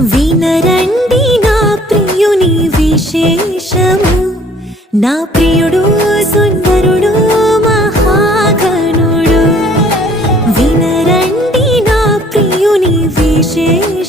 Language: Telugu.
వినరండి నా ప్రియుని విశేషము, నా ప్రియుడు సుందరుడు మహాగణుడు. వినరండి నా ప్రియుని విశేషము.